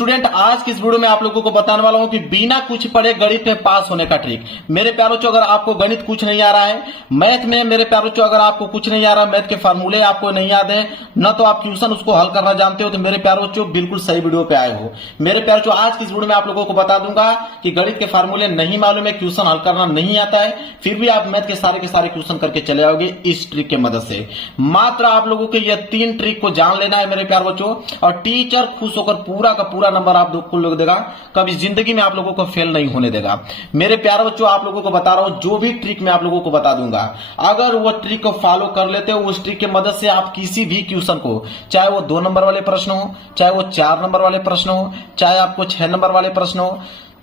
Student, आज की इस वीडियो में आप लोगों को बताने वाला हूं कि बिना कुछ पढ़े गणित में पास होने का ट्रिक। मेरे प्यारों चो, अगर आपको गणित कुछ नहीं आ रहा है, मैथ में मेरे प्यारों चो अगर आपको कुछ नहीं आ रहा, मैथ के फार्मूले आपको नहीं याद है, न तो आप ट्यूशन उसको हल करना जानते हो, तो मेरे प्यारों चो बिल्कुल सही वीडियो पे आए हो। मेरे प्यारों चो, आज की इस वीडियो में आप लोगों को बता दूंगा कि गणित के फार्मूले नहीं मालूम है, क्वेश्चन हल करना नहीं आता है, फिर भी आप मैथ के सारे क्वेश्चन करके चले आओगे इस ट्रिक की मदद से। मात्र आप लोगों के ये 3 ट्रिक को जान लेना है मेरे प्यार बच्चों, और टीचर खुश होकर पूरा का पूरा नंबर आप लोग देगा, कभी जिंदगी में आप लोगों को फेल नहीं होने देगा। मेरे प्यारे बच्चों, आप लोगों को बता रहा हूं, जो भी ट्रिक मैं आप लोगों को बता दूंगा, अगर वो ट्रिक को फॉलो कर लेते हो, उस ट्रिक की मदद से आप किसी भी क्वेश्चन को, चाहे वो 2 नंबर वाले प्रश्न हो, चाहे वो 4 नंबर वाले प्रश्न हो, चाहे आपको 6 नंबर वाले प्रश्न हो,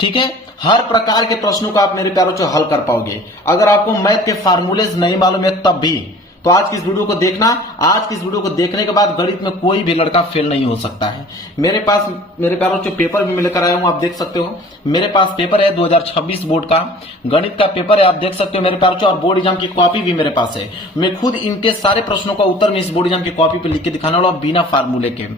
ठीक है, हर प्रकार के प्रश्नों को आप मेरे प्यारों से हल कर पाओगे। अगर आपको मैथ के फार्मूलेज नहीं मालूम है तब भी, तो आज की इस वीडियो को देखना। आज की इस वीडियो को देखने के बाद गणित में कोई भी लड़का फेल नहीं हो सकता है। मेरे पास मेरे प्यारों से पेपर भी लेकर आया हूं, आप देख सकते हो। मेरे पास पेपर है 2026 बोर्ड का गणित का पेपर है, आप देख सकते हो मेरे प्यारों से, और बोर्ड एग्जाम की कॉपी भी मेरे पास है। मैं खुद इनके सारे प्रश्नों का उत्तर में इस बोर्ड एग्जाम की कॉपी पे लिख के दिखाने वाला हूं, बिना फार्मूले के।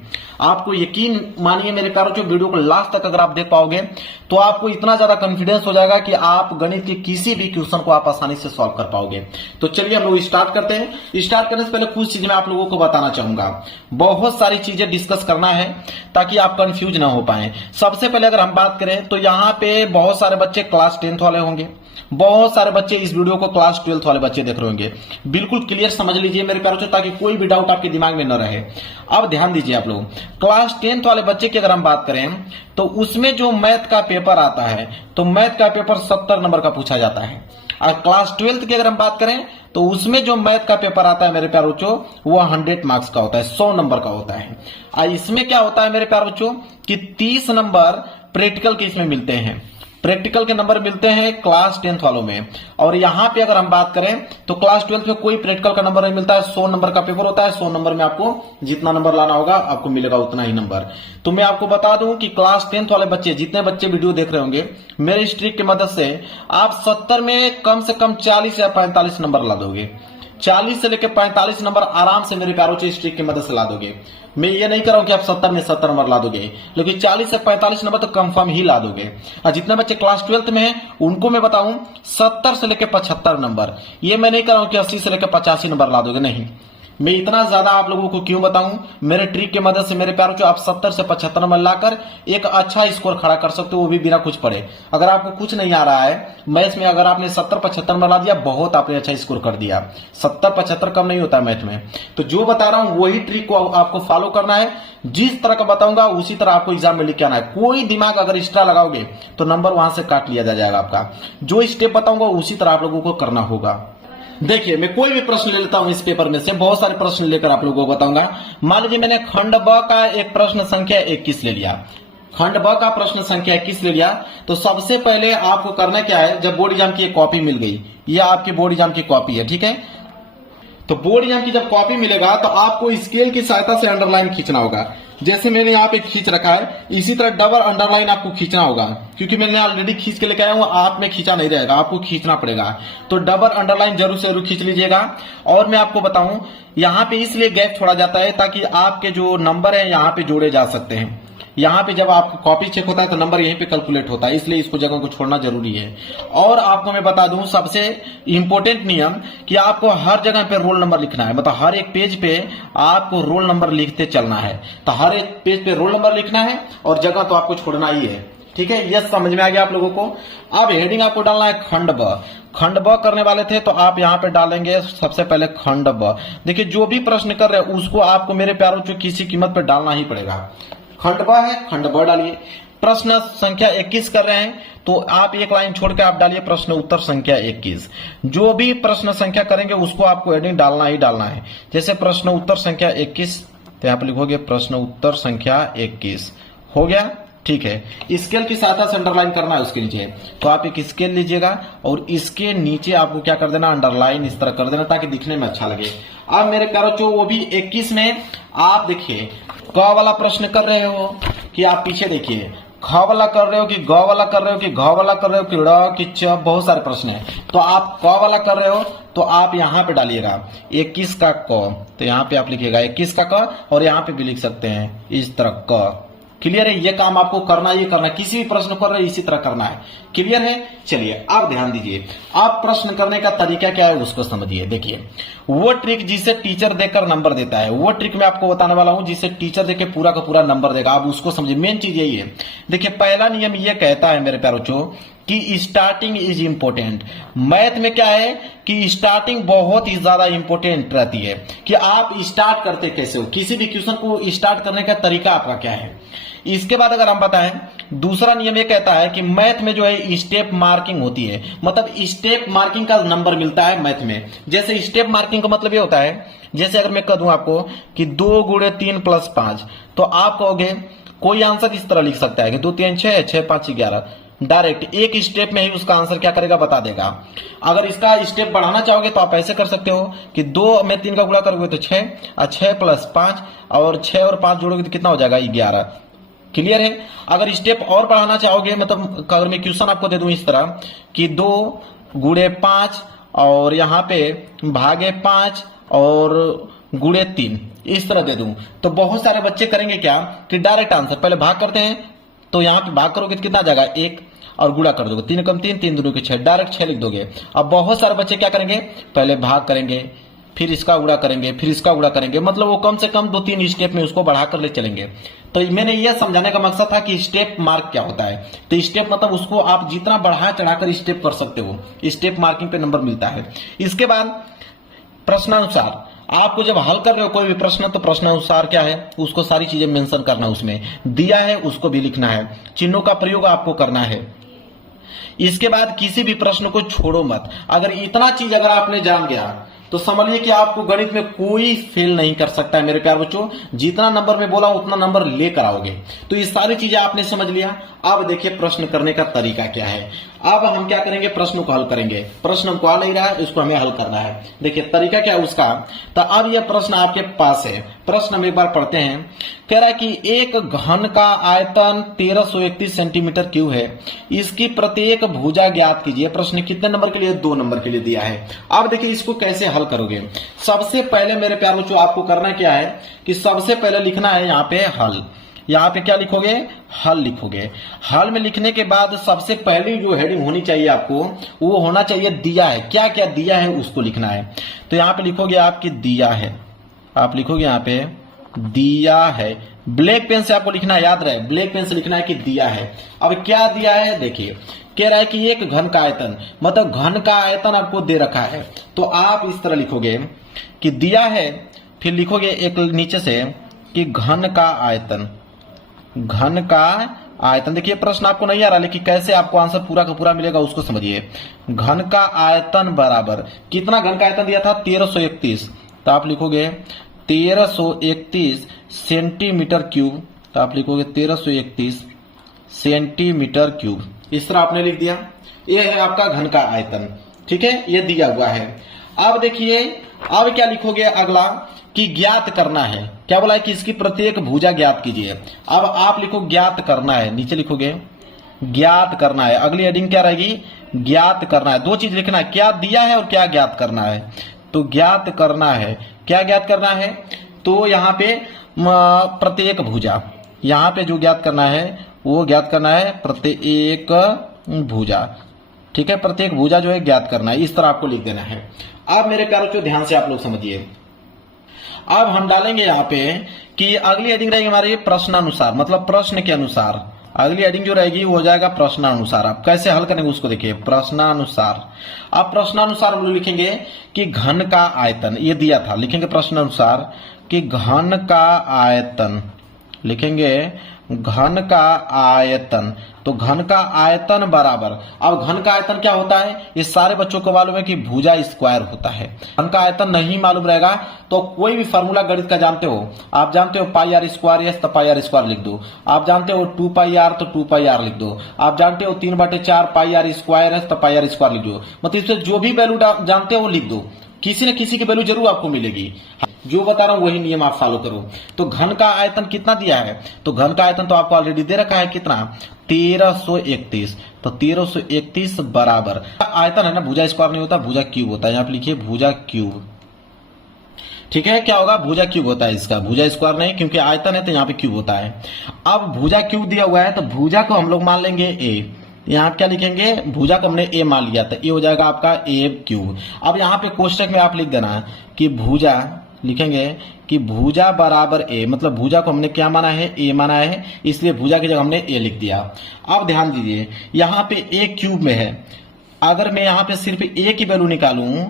आपको यकीन मानिए मेरे प्यारों से, वीडियो को लास्ट तक अगर आप देख पाओगे तो आपको इतना ज्यादा कॉन्फिडेंस हो जाएगा कि आप गणित के किसी भी क्वेश्चन को आप आसानी से सॉल्व कर पाओगे। तो चलिए हम लोग स्टार्ट करते हैं। स्टार्ट करने से पहले कुछ चीजें मैं आप लोगों को बताना चाहूंगा। बहुत सारी चीजें डिस्कस करना है ताकि आप कंफ्यूज ना हो पाए। सबसे पहले अगर हम बात करें तो यहाँ पे बहुत सारे बच्चे क्लास 10th वाले होंगे, बहुत सारे बच्चे इस वीडियो को क्लास 12th वाले बच्चे देख रहे होंगे। बिल्कुल क्लियर समझ लीजिए मेरे प्यारों से, ताकि कोई भी डाउट आपके दिमाग में न रहे। अब ध्यान दीजिए आप लोग, क्लास 10th वाले बच्चे की अगर हम बात करें तो उसमें जो मैथ का पेपर आता है, तो मैथ का पेपर 70 नंबर का पूछा जाता है। और क्लास 12th की अगर हम बात करें तो उसमें जो मैथ का पेपर आता है मेरे प्यारे बच्चों, वो 100 मार्क्स का होता है, 100 नंबर का होता है। और इसमें क्या होता है मेरे प्यारे बच्चों कि 30 नंबर प्रैक्टिकल के इसमें मिलते हैं। प्रैक्टिकल के नंबर मिलते हैं क्लास 10th वालों में। और यहां पे अगर हम बात करें तो क्लास 12th में कोई प्रैक्टिकल का नंबर नहीं मिलता है, 100 नंबर का पेपर होता है। 100 नंबर में आपको जितना नंबर लाना होगा आपको मिलेगा उतना ही नंबर। तो मैं आपको बता दूं कि क्लास 10th वाले बच्चे, जितने बच्चे वीडियो देख रहे होंगे, मेरे इस ट्रिक की मदद से आप 70 में कम से कम 40 या 45 नंबर ला दोगे। 40 से लेकर 45 नंबर आराम से मेरे प्यारों से इस ट्रिक की मदद से ला दोगे। मैं ये नहीं कर रहा हूं कि आप 70 में 70 नंबर ला दोगे, लेकिन 40 से 45 नंबर तो कंफर्म ही ला दोगे। और जितने बच्चे क्लास 12th में हैं उनको मैं बताऊं 70 से लेकर 75 नंबर। ये मैं नहीं कर रहा हूं कि 80 से लेकर 85 नंबर ला दोगे, नहीं। मैं इतना ज्यादा आप लोगों को क्यों बताऊं, मेरे ट्रिक की मदद से मेरे प्यारों को आप 70 से 75 नंबर लाकर एक अच्छा स्कोर खड़ा कर सकते हो, वो भी बिना कुछ पढ़े। अगर आपको कुछ नहीं आ रहा है मैथ में, अगर आपने 70-75 नंबर ला दिया, बहुत आपने अच्छा स्कोर कर दिया। 70-75 कम नहीं होता है मैथ में। तो जो बता रहा हूं वही ट्रिक को आपको फॉलो करना है। जिस तरह का बताऊंगा उसी तरह आपको एग्जाम में लिख के आना है। कोई दिमाग अगर एक्स्ट्रा लगाओगे तो नंबर वहां से काट लिया जाएगा आपका। जो स्टेप बताऊंगा उसी तरह आप लोगों को करना होगा। देखिए, मैं कोई भी प्रश्न ले लेता हूं इस पेपर में से, बहुत सारे प्रश्न लेकर आप लोगों को बताऊंगा। मान लीजिए मैंने खंड ब का एक प्रश्न संख्या 21 ले लिया। खंड ब का प्रश्न संख्या 21 ले लिया, तो सबसे पहले आपको करना क्या है, जब बोर्ड एग्जाम की एक कॉपी मिल गई, यह आपकी बोर्ड एग्जाम की कॉपी है, ठीक है। तो बोर्ड एग्जाम की जब कॉपी मिलेगा तो आपको स्केल की सहायता से अंडरलाइन खींचना होगा। जैसे मैंने यहाँ पे खींच रखा है, इसी तरह डबल अंडरलाइन आपको खींचना होगा। क्योंकि मैंने ऑलरेडी खींच के लेके आया हूँ, आप में खींचा नहीं रहेगा, आपको खींचना पड़ेगा। तो डबल अंडरलाइन जरूर से जरूर खींच लीजिएगा। और मैं आपको बताऊं, यहाँ पे इसलिए गैप छोड़ा जाता है ताकि आपके जो नंबर है यहाँ पे जोड़े जा सकते हैं। यहाँ पे जब आपकी कॉपी चेक होता है तो नंबर यहीं पे कैलकुलेट होता है, इसलिए इसको जगह को छोड़ना जरूरी है। और आपको मैं बता दूं सबसे इंपॉर्टेंट नियम कि आपको हर जगह पे रोल नंबर लिखना है, मतलब हर एक पेज पे आपको रोल नंबर लिखते चलना है। तो हर एक पेज पे रोल नंबर लिखना है और जगह तो आपको छोड़ना ही है, ठीक है। यह समझ में आ गया आप लोगों को। अब हेडिंग आपको डालना है खंड ब। खंड ब करने वाले थे तो आप यहाँ पे डालेंगे सबसे पहले खंड ब। देखिए, जो भी प्रश्न कर रहे हैं उसको आपको मेरे प्यारों से किसी कीमत पे डालना ही पड़ेगा। खंड ब है, खंड ब डालिए। प्रश्न संख्या 21 कर रहे हैं तो आप एक लाइन छोड़ के आप डालिए प्रश्न उत्तर संख्या 21। जो भी प्रश्न संख्या करेंगे उसको आपको हेडिंग डालना ही डालना है। जैसे प्रश्न उत्तर संख्या 21, तो यहाँ पे लिखोगे प्रश्न उत्तर संख्या 21। हो गया, ठीक है। स्केल की सहायता से अंडरलाइन करना है उसके नीचे, तो आप एक स्केल लीजिएगा और इसके नीचे आपको क्या कर देना, अंडरलाइन इस तरह कर देना ताकि दिखने में अच्छा लगे। अब मेरे प्यारों जो वो भी 21 में आप देखिए क वाला प्रश्न कर रहे हो कि आप पीछे देखिए, ख वाला कर रहे हो कि ग वाला कर रहे हो कि घ वाला कर रहे हो कि ड़ कि च, बहुत सारे प्रश्न है। तो आप क वाला कर रहे हो तो आप यहाँ पे डालिएगा 21 का क, तो यहाँ पे आप लिखिएगा 21 का क, और यहाँ पे भी लिख सकते हैं इस तरह क, क्लियर है? ये काम आपको करना ही करना, किसी भी प्रश्न कर रहे इसी तरह करना है। क्लियर है? चलिए आप ध्यान दीजिए, आप प्रश्न करने का तरीका क्या है उसको समझिए। देखिए, वो ट्रिक जिसे टीचर देकर नंबर देता है, वो ट्रिक मैं आपको बताने वाला हूं जिसे टीचर देके पूरा का पूरा नंबर देगा, आप उसको समझिए। मेन चीज यही है। देखिए, पहला नियम ये कहता है मेरे प्यारे बच्चों कि स्टार्टिंग इज इंपोर्टेंट। मैथ में क्या है कि स्टार्टिंग बहुत ही ज्यादा इंपोर्टेंट रहती है, कि आप स्टार्ट करते कैसे हो, किसी भी क्वेश्चन को स्टार्ट करने का तरीका आपका क्या है। इसके बाद अगर हम बताएं, दूसरा नियम ये कहता है कि मैथ में जो है स्टेप मार्किंग होती है, मतलब स्टेप मार्किंग का नंबर मिलता है मैथ में। जैसे स्टेप मार्किंग का मतलब ये होता है, जैसे अगर मैं कह दूं आपको कि 2 × 3 + 5, तो आप कहोगे, कोई आंसर इस तरह लिख सकता है कि 2 3 6 6 5 11, डायरेक्ट एक स्टेप में ही उसका आंसर क्या करेगा बता देगा। अगर इसका स्टेप बढ़ाना चाहोगे तो आप ऐसे कर सकते हो कि 2 में 3 का गुणा करोगे तो 6, 6 + 5, और 6 और 5 जोड़ोगे तो कितना हो जाएगा 11। क्लियर है? अगर स्टेप और बढ़ाना चाहोगे, मतलब अगर मैं क्वेश्चन आपको दे दूं इस तरह कि 2 × 5 और यहाँ पे भागे 5 और × 3, इस तरह दे दूं, तो बहुत सारे बच्चे करेंगे क्या कि डायरेक्ट आंसर पहले भाग करते हैं, तो यहाँ पे भाग करोगे तो कितना आ जाएगा 1, और गुणा कर दोगे 3 × 3 3 दूनी 6, डायरेक्ट 6 लिख दोगे। अब बहुत सारे बच्चे क्या करेंगे, पहले भाग करेंगे, फिर इसका गुणा करेंगे, फिर इसका गुणा करेंगे, मतलब वो कम से कम 2-3 स्टेप में उसको बढ़ाकर ले चलेंगे। तो मैंने यह समझाने का मकसद था कि स्टेप मार्क क्या होता है। तो स्टेप मतलब उसको आप जितना बढ़ा चढ़ाकर स्टेप कर सकते हो, स्टेप मार्किंग पे नंबर मिलता है। इसके बाद प्रश्नानुसार, आपको जब हल कर रहे हो कोई भी प्रश्न, तो प्रश्नानुसार क्या है उसको सारी चीजें मेंशन करना, उसमें दिया है उसको भी लिखना है, चिन्हों का प्रयोग आपको करना है। इसके बाद किसी भी प्रश्न को छोड़ो मत। अगर इतना चीज अगर आपने जान गया तो समझिए कि आपको गणित में कोई फेल नहीं कर सकता है मेरे प्यारे बच्चों। जितना नंबर में बोला उतना नंबर लेकर आओगे। तो ये सारी चीजें आपने समझ लिया। अब देखिए प्रश्न करने का तरीका क्या है। अब हम क्या करेंगे, प्रश्न को हल करेंगे। प्रश्न हमको आ नहीं रहा है, इसको हमें हल करना है। देखिए तरीका क्या है उसका। तो अब यह प्रश्न आपके पास है। प्रश्न हम एक बार पढ़ते हैं। कह रहा है कि एक घन का आयतन 1331 सेंटीमीटर क्यूब है, इसकी प्रत्येक भुजा ज्ञात कीजिए। प्रश्न कितने नंबर के लिए, 2 नंबर के लिए दिया है। अब देखिए इसको कैसे हल करोगे। सबसे पहले मेरे प्यारे बच्चों आपको करना क्या है कि सबसे पहले लिखना है यहाँ पे हल। यहाँ पे क्या लिखोगे, हल लिखोगे। हल में लिखने के बाद सबसे पहली जो हेडिंग होनी चाहिए आपको, वो होना चाहिए दिया है। क्या क्या दिया है उसको लिखना है। तो यहाँ पे लिखोगे आपकी दिया है, आप लिखोगे यहाँ पे दिया है। ब्लैक पेन से आपको लिखना है, याद रहे ब्लैक पेन से लिखना है कि दिया है। अब क्या दिया है, देखिए कह रहा है कि एक घन का आयतन, मतलब घन का आयतन आपको दे रखा है। तो आप इस तरह लिखोगे कि दिया है, फिर लिखोगे एक नीचे से कि घन का आयतन, घन का आयतन। देखिए प्रश्न आपको नहीं आ रहा, लेकिन कैसे आपको आंसर पूरा का पूरा मिलेगा उसको समझिए। घन का आयतन बराबर कितना, घन का आयतन दिया था 1331, तो आप लिखोगे 1331 सेंटीमीटर क्यूब। तो आप लिखोगे 1331 सेंटीमीटर क्यूब। इस तरह आपने लिख दिया। ये है आपका घन का आयतन, ठीक है, ये दिया हुआ है। अब देखिए अब क्या लिखोगे अगला कि ज्ञात करना है। क्या बोला है कि इसकी प्रत्येक भुजा ज्ञात कीजिए। अब आप लिखो ज्ञात करना है, नीचे लिखोगे ज्ञात करना है। अगली हेडिंग क्या रहेगी, ज्ञात करना है। 2 चीज लिखना है, क्या दिया है और क्या ज्ञात करना है। तो ज्ञात करना है, क्या ज्ञात करना है, तो यहाँ पे प्रत्येक भुजा, यहाँ पे जो ज्ञात करना है वो ज्ञात करना है प्रत्येक भुजा, ठीक है, प्रत्येक भुजा जो है ज्ञात करना है। इस तरह आपको लिख देना है। अब मेरे प्यारों को ध्यान से आप लोग समझिए। अब हम डालेंगे यहाँ पे कि अगली हेडिंग रहेगी हमारी प्रश्नानुसार, मतलब प्रश्न के अनुसार। अगली हेडिंग जो रहेगी वो हो जाएगा प्रश्नानुसार। आप कैसे हल करेंगे उसको देखिए, प्रश्नानुसार। आप प्रश्नानुसार हम लोग लिखेंगे कि घन का आयतन, ये दिया था, लिखेंगे प्रश्नानुसार कि घन का आयतन, लिखेंगे घन का आयतन। तो घन का आयतन बराबर, अब घन का आयतन क्या होता है, ये सारे बच्चों को मालूम है कि भुजा स्क्वायर होता है। घन का आयतन नहीं मालूम रहेगा तो कोई भी फार्मूला गणित का जानते हो, आप जानते हो पाई आर स्क्वायर एस, तो पाई आर स्क्वायर लिख दो। आप जानते हो 2 पाई आर, तो 2 पाई आर लिख दो। आप जानते हो 3/4 पाई आर स्क्वायर एस, तो पाई आर स्क्वायर लिख दो। मतलब इससे जो भी वैल्यू जानते हो वो लिख दो, किसी न किसी की वैल्यू जरूर आपको मिलेगी। जो बता रहा हूं वही नियम आप फॉलो करो। तो घन का आयतन कितना दिया है, तो घन का आयतन तो आपको ऑलरेडी दे रखा है, कितना 1331। तो 1331 बराबर आयतन है ना, भुजा स्क्वायर नहीं होता, भुजा क्यूब होता है। यहाँ पे लिखिए भुजा क्यूब। ठीक है, क्या होगा, भुजा क्यूब होता है इसका, भुजा स्क्वायर नहीं, क्योंकि आयतन है तो यहाँ पे क्यूब होता है। अब भुजा क्यूब दिया हुआ है तो भुजा को हम लोग मान लेंगे ए। यहाँ क्या लिखेंगे, भुजा को हमने ए मान लिया था, ये हो जाएगा आपका ए क्यूब। अब यहाँ पे कोष्टक में आप लिख देना कि भुजा, लिखेंगे कि भुजा बराबर ए, मतलब भुजा को हमने क्या माना है, ए माना है, इसलिए भुजा की जगह हमने ए लिख दिया। अब ध्यान दीजिए, यहाँ पे ए क्यूब में है, अगर मैं यहाँ पे सिर्फ ए की वैल्यू निकालूं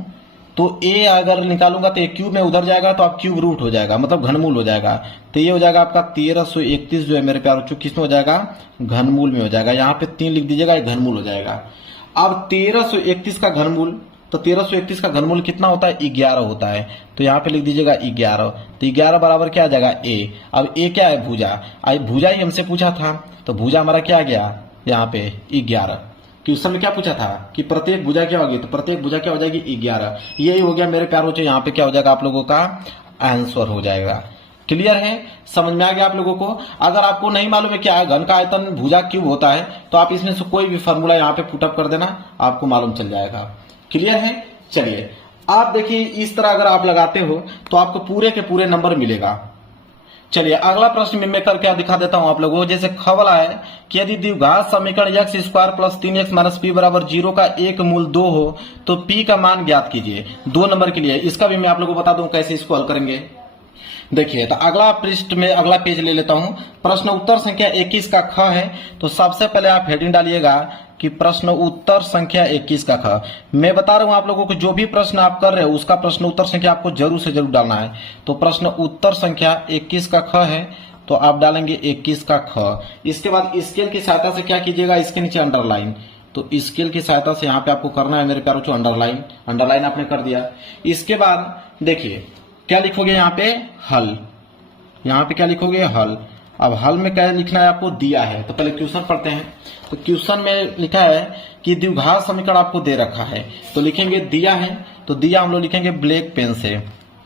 तो ए अगर निकालूंगा तो ए क्यूब में उधर जाएगा तो आप क्यूब रूट हो जाएगा, मतलब घनमूल हो जाएगा। तो ये हो जाएगा आपका 1331 जो है मेरे प्यारे बच्चों, किस में हो जाएगा, घनमूल में हो जाएगा। यहाँ पे 3 लिख दीजिएगा, घनमूल हो जाएगा। अब 1331 का घनमूल, तो 1331 का घनमूल कितना होता है, 11 होता है। तो यहाँ पे लिख दीजिएगा 11, तो 11 बराबर क्या आ जाएगा, ए। अब ए क्या है, भुजा, भुजा ही हमसे पूछा था, तो भुजा हमारा क्या आ गया यहाँ पे 11। क्वेश्चन में क्या पूछा था कि प्रत्येक भुजा क्या होगी, तो प्रत्येक भुजा क्या हो जाएगी, 11। यही हो गया मेरे प्यारे बच्चों, यहाँ पे क्या हो जाएगा आप लोगों का आंसर हो जाएगा। क्लियर है, समझ में आ गया आप लोगों को। अगर आपको नहीं मालूम है क्या घन का आयतन भुजा क्यूब होता है तो आप इसमें से कोई भी फॉर्मूला यहाँ पे पुटअप कर देना, आपको मालूम चल जाएगा। क्लियर है, चलिए आप देखिए, इस तरह अगर आप लगाते हो तो आपको पूरे के पूरे नंबर मिलेगा। चलिए अगला प्रश्न में मैं कर क्या दिखा देता हूं आप लोगों को। जैसे खबला है कि यदि द्विघात समीकरण x square plus 3x minus P बराबर 0 का एक मूल 2 हो तो p का मान ज्ञात कीजिए। 2 नंबर के लिए इसका भी मैं आप लोगों को बता दूं कैसे इसको हल करेंगे। देखिए, तो अगला पृष्ठ में अगला पेज ले लेता हूं। प्रश्न उत्तर संख्या 21 का ख है, तो सबसे पहले आप हेडिंग डालिएगा कि प्रश्न उत्तर संख्या 21 का ख। मैं बता रहा हूं आप लोगों को, जो भी प्रश्न आप कर रहे हो उसका प्रश्न उत्तर संख्या आपको जरूर से जरूर डालना है। तो प्रश्न उत्तर संख्या 21 का ख है, तो आप डालेंगे 21 का ख। इसके बाद स्केल की सहायता से क्या कीजिएगा, इसके नीचे अंडरलाइन, तो स्केल की सहायता से यहाँ पे आपको करना है मेरे प्यारों को अंडरलाइन। अंडरलाइन आपने कर दिया। इसके बाद देखिए क्या लिखोगे यहाँ पे, हल। यहाँ पे क्या लिखोगे, हल। अब हल में क्या लिखना है आपको, दिया है। तो पहले क्वेश्चन पढ़ते हैं। तो क्वेश्चन में लिखा है कि द्विघात समीकरण आपको दे रखा है, तो लिखेंगे दिया है, तो दिया हम लोग लिखेंगे ब्लैक पेन से।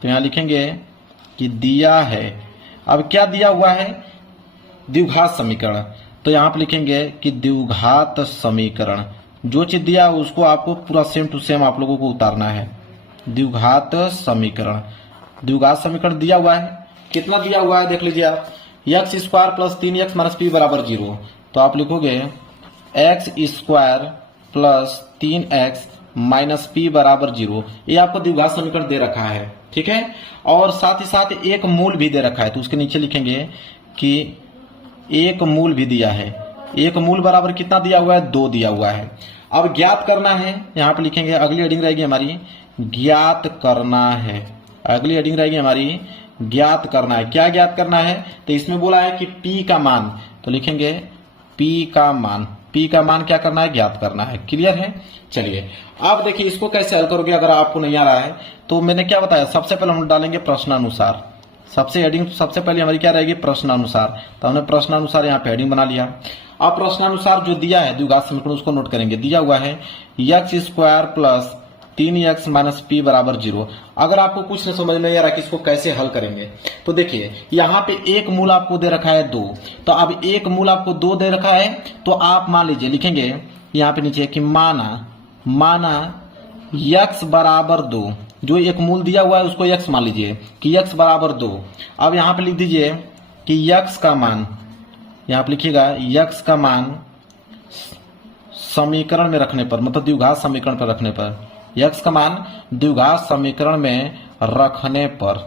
तो यहाँ लिखेंगे कि दिया है। अब क्या दिया हुआ है, द्विघात समीकरण, तो यहाँ पे लिखेंगे कि द्विघात समीकरण, जो चीज दिया है उसको आपको पूरा सेम टू सेम आप लोगों को उतारना है। द्विघात समीकरण, द्विघात समीकरण दिया हुआ है, कितना दिया हुआ है देख लीजिए आप, x square plus 3x minus P बराबर 0। तो आप लिखोगे x square plus 3x minus P बराबर 0। ये आपको द्विघात समीकरण दे रखा है, ठीक है। और साथ ही साथ एक मूल भी दे रखा है, तो उसके नीचे लिखेंगे कि एक मूल भी दिया है। एक मूल बराबर कितना दिया हुआ है, 2 दिया हुआ है। अब ज्ञात करना है, यहाँ पे लिखेंगे, अगली हेडिंग रहेगी हमारी ज्ञात करना है। अगली हेडिंग रहेगी हमारी ज्ञात करना है। क्या ज्ञात करना है, तो इसमें बोला है कि p का मान, तो लिखेंगे p का मान। p का मान क्या करना है, ज्ञात करना है। क्लियर है, चलिए आप देखिए इसको कैसे हल करोगे। अगर आपको नहीं आ रहा है तो मैंने क्या बताया, सबसे पहले हम डालेंगे प्रश्नानुसार। सबसे हेडिंग सबसे पहले हमारी क्या रहेगी, प्रश्नानुसार। तो हमने प्रश्नानुसार यहाँ पे हेडिंग बना लिया। अब प्रश्नानुसार जो दिया है द्विघात समीकरण उसको नोट करेंगे। दिया हुआ है x square plus 3x minus P बराबर 0। अगर आपको कुछ नहीं समझ में आ रहा कि इसको कैसे हल करेंगे, तो देखिए यहाँ पे एक मूल आपको दे रखा है 2। तो अब एक मूल आपको 2 दे रखा है, तो आप मान लीजिए, लिखेंगे यहाँ पे नीचे कि माना x बराबर 2। जो एक मूल दिया हुआ है उसको x मान लीजिए कि x बराबर 2। अब यहाँ पे लिख दीजिए कि x का मान, यहाँ पे लिखिएगा x का मान समीकरण में रखने पर, मतलब द्विघात समीकरण पर रखने पर, x का मान द्विघात समीकरण में रखने पर,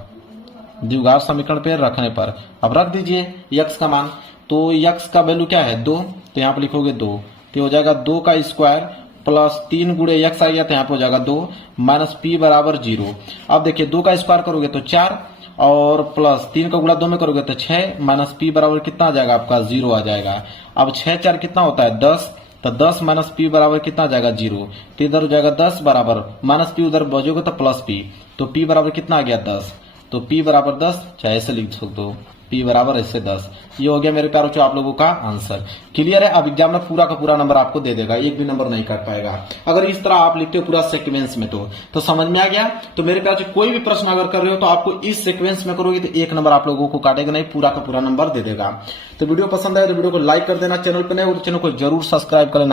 द्विघात समीकरण पे रखने पर अब रख दीजिए x का मान। तो x का वैल्यू क्या है, 2। तो यहाँ पे लिखोगे 2, तो हो जाएगा 2 का स्क्वायर प्लस 3 गुणे x आ गया, तो यहाँ पे हो जाएगा 2 माइनस पी बराबर 0। अब देखिए 2 का स्क्वायर करोगे तो 4 और प्लस 3 का गुणा 2 में करोगे तो 6 माइनस पी बराबर कितना आ जाएगा आपका, 0 आ जाएगा। अब 6 4 कितना होता है, 10। तो 10 माइनस पी बराबर कितना आ जाएगा, 0। तो इधर हो जाएगा 10 बराबर माइनस पी, उधर बचोगे तो प्लस पी, तो पी बराबर कितना आ गया, 10। तो पी बराबर 10, चाहे ऐसे लिख सकते हो, पी बराबर ऐसे 10। ये हो गया मेरे प्यारों जो आप लोगों का आंसर। क्लियर है। अब एग्जाम में पूरा का पूरा नंबर आपको दे देगा, एक भी नंबर नहीं काट पाएगा अगर इस तरह आप लिखते हो पूरा सीक्वेंस में। तो समझ में आ गया। तो मेरे प्यारों कोई भी प्रश्न अगर कर रहे हो तो आपको इस सीक्वेंस में करोगे तो एक नंबर आप लोगों को काटेगा नहीं, पूरा का पूरा नंबर दे देगा। तो वीडियो पसंद आए तो वीडियो को लाइक कर देना, चैनल पर नए हो तो चैनल को जरूर सब्सक्राइब कर लेना।